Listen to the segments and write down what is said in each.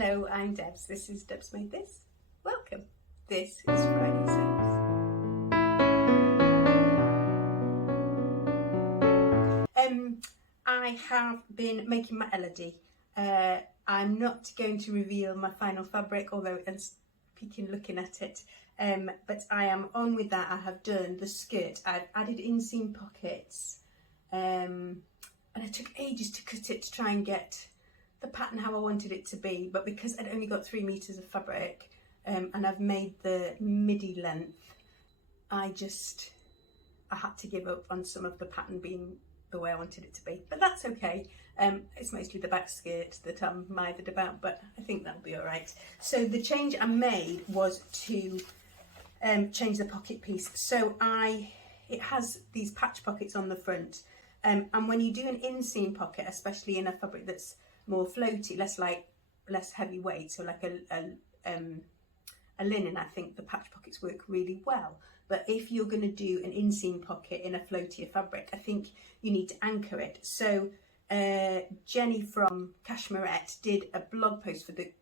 Hello, I'm Debs. This is Debs Made This. Welcome. This is Friday Sews. I have been making my Elodie. I'm not going to reveal my final fabric, although I'm peeking looking at it. But I am on with that. I have done the skirt. I've added inseam pockets. And it took ages to cut it to try and get the pattern how I wanted it to be, but because I'd only got 3 meters of fabric and I've made the midi length, I had to give up on some of the pattern being the way I wanted it to be, but that's okay. It's mostly the back skirt that I'm mithered about, but I think that'll be all right. So the change I made was to change the pocket piece. So it has these patch pockets on the front, and when you do an inseam pocket, especially in a fabric that's more floaty, less heavy weight, so like a linen, I think the patch pockets work really well. But if you're going to do an inseam pocket in a floatier fabric, I think you need to anchor it. So Jenny from Cashmerette did a blog post for the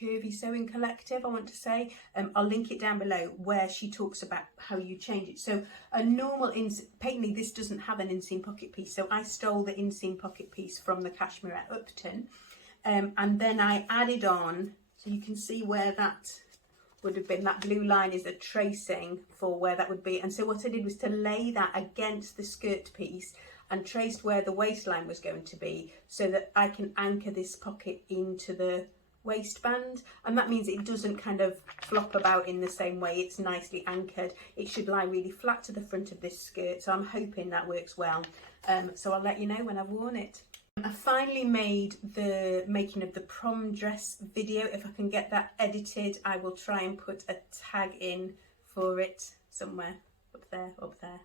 Curvy Sewing Collective, I want to say. I'll link it down below, where she talks about how you change it. So a normal patently this doesn't have an inseam pocket piece, so I stole the inseam pocket piece from the Cashmerette Upton, and then I added on, so you can see where that would have been, that blue line is a tracing for where that would be. And so what I did was to lay that against the skirt piece and traced where the waistline was going to be, so that I can anchor this pocket into the waistband, and that means it doesn't kind of flop about in the same way. It's nicely anchored. It should lie really flat to the front of this skirt, so I'm hoping that works well. So I'll let you know when I've worn it. I finally made the making of the prom dress video. If I can get that edited, I will try and put a tag in for it somewhere up there,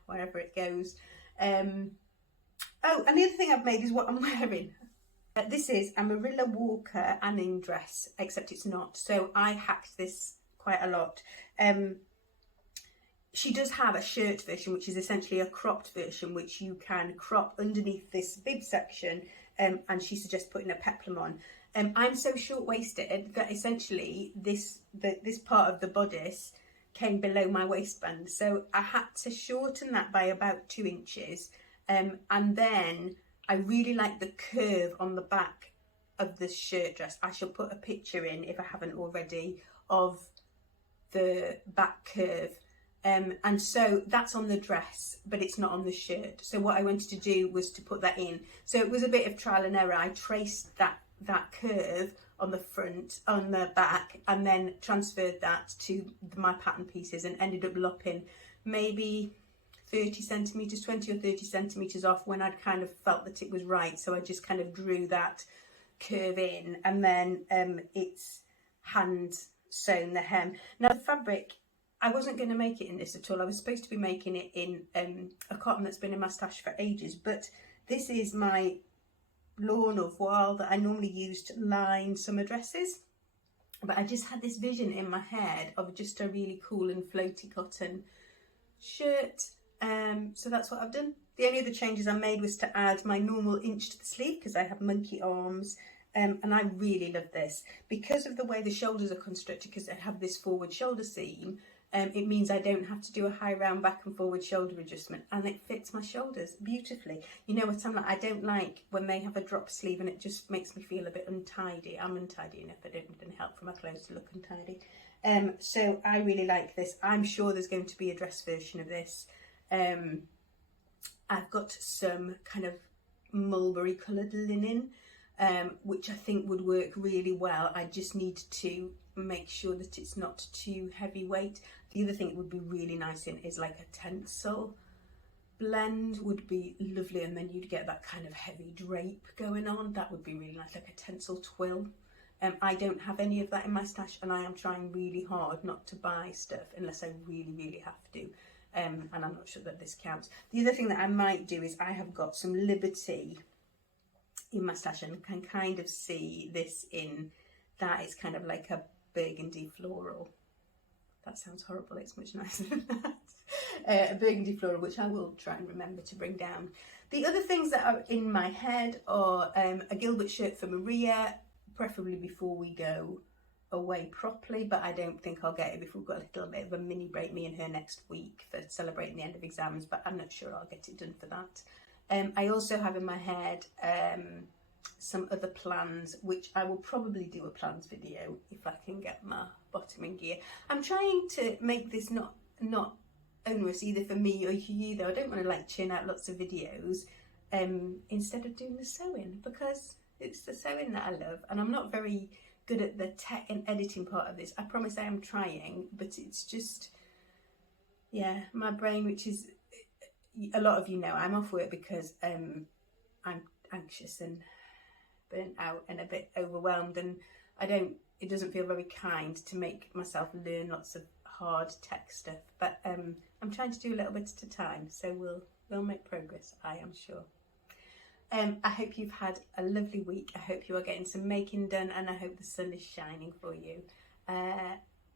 wherever it goes. Oh, and the other thing I've made is what I'm wearing. This is a Marilla Walker Anning dress, except it's not. So I hacked this quite a lot. She does have a shirt version, which is essentially a cropped version, which you can crop underneath this bib section, and she suggests putting a peplum on. I'm so short-waisted that essentially this part of the bodice came below my waistband. So I had to shorten that by about 2 inches, and then I really like the curve on the back of this shirt dress. I shall put a picture in, if I haven't already, of the back curve. And so that's on the dress, but it's not on the shirt. So what I wanted to do was to put that in. So it was a bit of trial and error. I traced that curve on the front, on the back, and then transferred that to my pattern pieces and ended up lopping maybe 30 centimetres, 20 or 30 centimetres off when I'd kind of felt that it was right. So I just kind of drew that curve in, and then it's hand sewn the hem. Now the fabric, I wasn't going to make it in this at all. I was supposed to be making it in a cotton that's been in my stash for ages, but this is my lawn or voile that I normally use to line summer dresses. But I just had this vision in my head of just a really cool and floaty cotton shirt. So that's what I've done. The only other changes I made was to add my normal inch to the sleeve, because I have monkey arms, and I really love this. Because of the way the shoulders are constructed, because I have this forward shoulder seam, it means I don't have to do a high round back and forward shoulder adjustment, and it fits my shoulders beautifully. You know what I'm like, I don't like when they have a drop sleeve and it just makes me feel a bit untidy. I'm untidy enough, I don't need any help for my clothes to look untidy. So I really like this. I'm sure there's going to be a dress version of this. I've got some kind of mulberry coloured linen, which I think would work really well. I just need to make sure that it's not too heavyweight. The other thing it would be really nice in is like a tencel blend would be lovely, and then you'd get that kind of heavy drape going on. That would be really nice, like a tencel twill. I don't have any of that in my stash, and I am trying really hard not to buy stuff unless I really, really have to. And I'm not sure that this counts. The other thing that I might do is I have got some Liberty in my stash, and can kind of see this in that. It's kind of like a burgundy floral. That sounds horrible, it's much nicer than that. A burgundy floral, which I will try and remember to bring down. The other things that are in my head are a Gilbert shirt for Maria, preferably before we go away properly, but I don't think I'll get it before we've got a little bit of a mini break, me and her, next week for celebrating the end of exams, but I'm not sure I'll get it done for that. I also have in my head some other plans, which I will probably do a plans video if I can get my bottom in gear. I'm trying to make this not onerous either for me or you though. I don't want to like churn out lots of videos instead of doing the sewing, because it's the sewing that I love, and I'm not very good at the tech and editing part of this. I promise I am trying, but it's just, yeah, my brain, which is, a lot of you know, I'm off work because I'm anxious and burnt out and a bit overwhelmed, and it doesn't feel very kind to make myself learn lots of hard tech stuff, but I'm trying to do a little bit at a time, so we'll make progress, I am sure. I hope you've had a lovely week. I hope you are getting some making done, and I hope the sun is shining for you.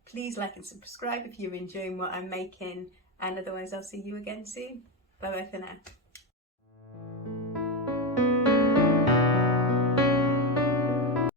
Please like and subscribe if you're enjoying what I'm making, and otherwise I'll see you again soon. Bye bye for now.